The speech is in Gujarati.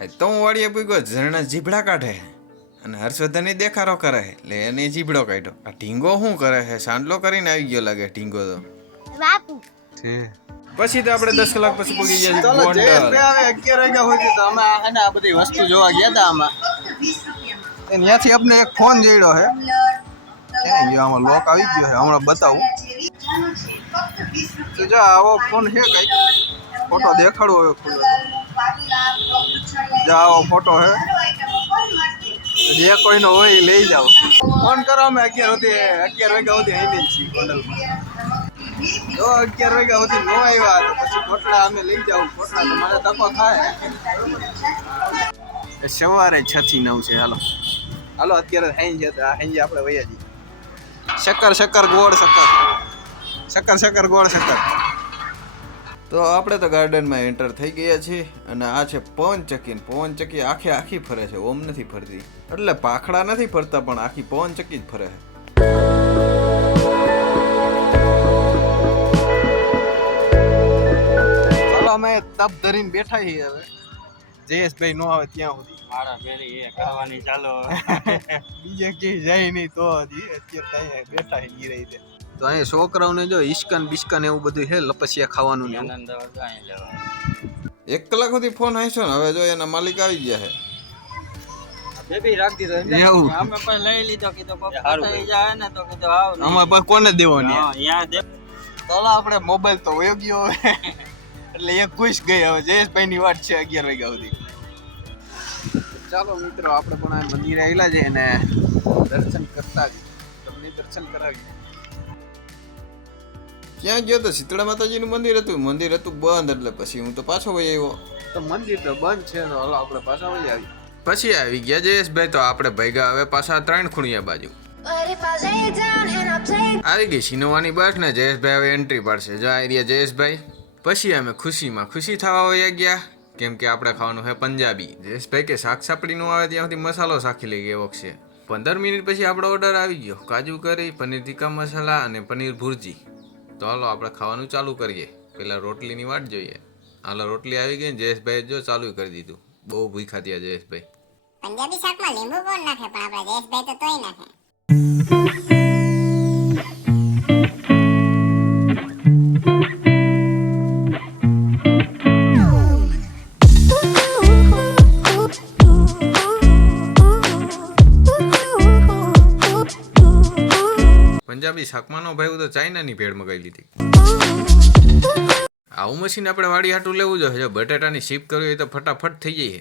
તો હું વાડીએ પૂગ્યો ઝરણા જીભડા કાઢે અને હર્ષવર્ધનની દેખારો કરે એટલે એને જીભડો કાઢ્યો. આ ઢીંગો શું કરે છે? સાંડલો કરીને આવી ગયો લાગે ઢીંગો તો. બાપુ પછી તો આપણે 10 કલાક પછી પૂગી ગયા ચાલો ગોંડલ. જયેશભાઈ આવે 11 વાગ્યા સુધી તો અમે આ ને આ બધી વસ્તુ જોવા ગયા હતા આમાં. ત્યાંથી આપણે એક ફોન જોડ્યો છે. ક્યાં ગયો? આમાં લોક આવી ગયો છે, હમણાં બતાવું. તો જો આવો ફોન છે કઈક, ફોટો દેખાડવો હવે ખુલ્લો. જો આવો ફોટો છે, જે કોઈનો હોય એ લઈ જાઓ. ફોન કરો, અમે 11 વાગ્યા સુધી અહીં જ છીએ ગોંડલમાં. જો 11 વાગ્યા સુધી નો આવ્યા તો પછી કોટડા અમે લઈ જાવ. કોટડા તો મને ધક્કો થાય. સવારે 6 થી 9 છે. હાલો અત્યારે હાઈ આપણે વયા જઈએ. શક્કર ગોળ શક્કર ગોળ શક્કર. તો આપણે તો ગાર્ડનમાં એન્ટર થઈ ગયા છીએ અને આ છે પવનચક્કી આખી ફરે છે, ઓમ નથી ફરતી. એટલે પાખડા નથી ફરતા પણ આખી પવનચક્કી જ ફરે છે. ચાલો અમે તપ ધરીને બેઠા છીએ હવે. જયેશભાઈ નો આવે ત્યાં સુધી મારા ફેરી એ કરવાની ચાલો. બીજે ક્યાંય જાય નહીં તો હજી અત્યારે ત્યાં બેઠા છીએ રીતે. તો અહીંયા છોકરાઓને જો ઈસ્કન બિસ્કન એવું બધું છે, લપસિયા ખાવાનું ને એવું. આનંદ અહીં જવા 1 કલાક સુધી ફોન હાંસ્યો ને હવે જો એના માલિક આવી ગયા છે. બેબી રાખી દીધો એમ. એવું? અમે પણ લઈ લીધો, કીધું કોક થઈ જાય ને તો કીધું આવ ને. આમાં પછી કોને દેવાની? હા, અહીંયા દે. ચાલો આપણે મોબાઈલ તો વયો ગયો હવે. એટલે એ ખુશ ગઈ હવે. જયેશભાઈ ની વાત છે 11 વાગ્યા સુધી. ચાલો મિત્રો, આપણે પણ આ મંદિરે આવેલા છે અને દર્શન કરતા જ તમને દર્શન કરાવી. ક્યાં ગયો તો? શીતળા માતાજીનું મંદિર હતું બંધ, એટલે પછી હું તો પાછો વહી આવ્યો. તો મંદિર તો બંધ છે, તો હાલો આપણે પાછા વહી આવી. પછી આવી ગયા જયેશભાઈ, તો આપણે ભેગા હવે પાછા 3 ખૂણિયા બાજુ આવી ગઈ સિનોવાની બસ ને. જયેશભાઈ હવે એન્ટ્રી પાડશે. જો આ રહ્યા જયેશભાઈ. પછી અમે ખુશી થવા વયા ગયા, કેમ કે આપણે ખાવાનું છે પંજાબી. જયેશભાઈ કે શાક સાપડી નું આવે ત્યાં સુધી મસાલો શાખી લઈ ગયો છે. 15 મિનિટ પછી આપણો ઓર્ડર આવી ગયો. કાજુ કરી, પનીર ટીકા મસાલા અને પનીર ભુરજી. તો હાલો આપણે ખાવાનું ચાલુ કરીએ. પેલા રોટલીની વાટ જોઈએ. હાલો રોટલી આવી ગઈ. જયેશભાઈ જો ચાલુ કરી દીધું. બહુ ભૂખ્યા થયા જયેશભાઈ. પંજાબી શાકમાં લીંબુ કોણ નાખે? પણ આપણા જયેશભાઈ તો તોય નાખે. પંજાબી શાકમાં નો ભાઈ તો ચાઇનાની ભેળ મગાવી લીધી. આવું મશીન આપણે વાડી હાટું લેવું જોઈએ. જો બટેટાની શીપ કરવી હોય તો ફટાફટ થઈ જાય.